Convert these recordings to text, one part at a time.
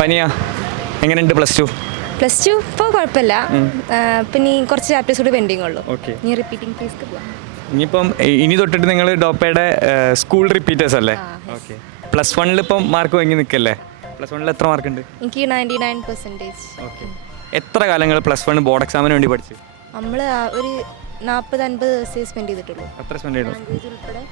പനിയാ? എങ്ങനെയുണ്ട് +2? +2 ഇപ്പോൾ കുഴപ്പമില്ല. പിന്നെ കുറച്ച് ചാപ്റ്റേഴ്സ് കൂടി പെൻഡിങ് ഉള്ളൂ. ഓക്കെ. ഇനി റിപ്പീറ്റിംഗ് ഫേസ്ക്ക് പോവാം. ഇനിയിപ്പം ഇനി തൊട്ടിട്ട് നിങ്ങൾ ഡോപ്പയുടെ സ്കൂൾ റിപ്പീറ്റേഴ്സ് അല്ലേ? ഓക്കെ. +1 ഇപ്പം മാർക്ക് വാങ്ങി നിൽക്കല്ലേ? +1 എത്ര മാർക്കുണ്ട്? എനിക്ക് 99%. ഓക്കെ. എത്ര കാലങ്ങൾ +1 ബോർഡ് എക്സാമിന് വേണ്ടി പഠിച്ചു? നമ്മൾ ഒരു 40-50 ദിവസമേ സ്പെൻഡ് ചെയ്തിട്ടുള്ളൂ. എത്ര സ്പെൻഡ് ചെയ്തു? ലാംഗ്വേജ് ഉൾപ്പെടെ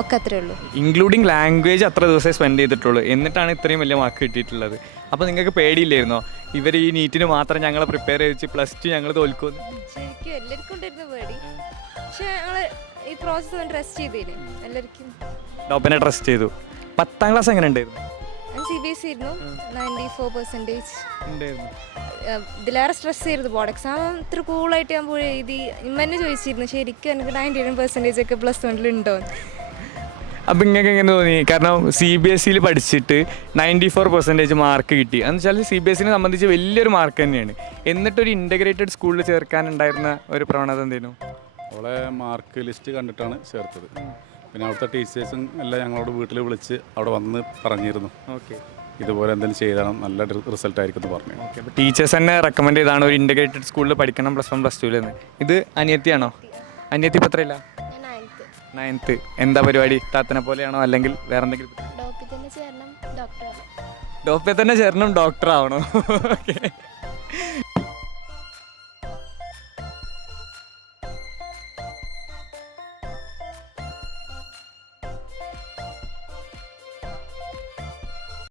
ഒക്കെ അത്രേ ഉള്ളൂ. ഇൻക്ലൂഡിങ് ലാംഗ്വേജ് അത്ര ദിവസമേ സ്പെൻഡ് ചെയ്തിട്ടുള്ളൂ, എന്നിട്ടാണ് ഇത്രയും വലിയ മാർക്ക് കിട്ടിയിട്ടുള്ളത്. അപ്പോൾ നിങ്ങൾക്ക് പേടിയില്ലായിരുന്നോ ഇവർ ഈ നീറ്റിന് മാത്രം ഞങ്ങളെ പ്രിപ്പയർ ചെയ്ത് +2 ഞങ്ങൾ തോൽക്കുമെന്ന്? ശരിക്കും എല്ലാവർക്കും ഉണ്ടായിരുന്നു പേടി. പക്ഷേ ഞങ്ങൾ ഈ പ്രോസസ്സ് ട്രസ്റ്റ് ചെയ്തേനെ എല്ലാവർക്കും. ഡോപ്പനെ ട്രസ്റ്റ് ചെയ്തു. 10ാം ക്ലാസ് എങ്ങനെ ഉണ്ടായിരുന്നു? ഞാൻ CBSE ആയിരുന്നു. 94% ഉണ്ടായിരുന്നു. ഇതിലേറെ സ്ട്രെസ് ചെയ്തിരുന്നു. ബോർഡ് എക്സാം ഇത്ര കൂളായിട്ട് ഞാൻ പോയി എഴുതി. ഇമ്മന്നെ ചോദിച്ചിരുന്നു ശരിക്കും എനിക്ക് 99% ഒക്കെ +1 ഉണ്ടോ. അപ്പം നിങ്ങൾക്ക് എങ്ങനെ തോന്നി? കാരണം CBSEയിൽ പഠിച്ചിട്ട് 94% മാർക്ക് കിട്ടി എന്ന് വെച്ചാൽ CBSEനെ സംബന്ധിച്ച് വലിയൊരു മാർക്ക് തന്നെയാണ്. എന്നിട്ടൊരു ഇൻ്റഗ്രേറ്റഡ് സ്കൂളിൽ ചേർക്കാനുണ്ടായിരുന്ന ഒരു പ്രവണത എന്തേനു? അവളെ മാർക്ക് ലിസ്റ്റ് കണ്ടിട്ടാണ് ചേർത്തത്. പിന്നെ അവിടുത്തെ ടീച്ചേഴ്സും എല്ലാം ഞങ്ങളോട് വീട്ടിൽ വിളിച്ച് അവിടെ വന്ന് പറഞ്ഞിരുന്നു. ഓക്കെ. ഇതുപോലെ എന്തെങ്കിലും ചെയ്താൽ നല്ല റിസൾട്ട് ആയിരിക്കും എന്ന് പറഞ്ഞു. ഓക്കെ. അപ്പോൾ ടീച്ചേഴ്സ് തന്നെ റെക്കമെൻഡ് ചെയ്താണ് ഒരു ഇൻ്റഗ്രേറ്റഡ് സ്കൂളിൽ പഠിക്കണം +1 +2 എന്ന്. ഇത് അനിയത്തിയാണോ? അനിയത്തി ഇപ്പോൾ എത്രയില്ല? 9th. എന്താ പരിപാടി? താത്തനെ പോലെയാണോ അല്ലെങ്കിൽ വേറെ എന്തെങ്കിലും? ഡോക്ടർ തന്നെ ചേരണം, ഡോക്ടർ ആവണോ? ഓക്കെ.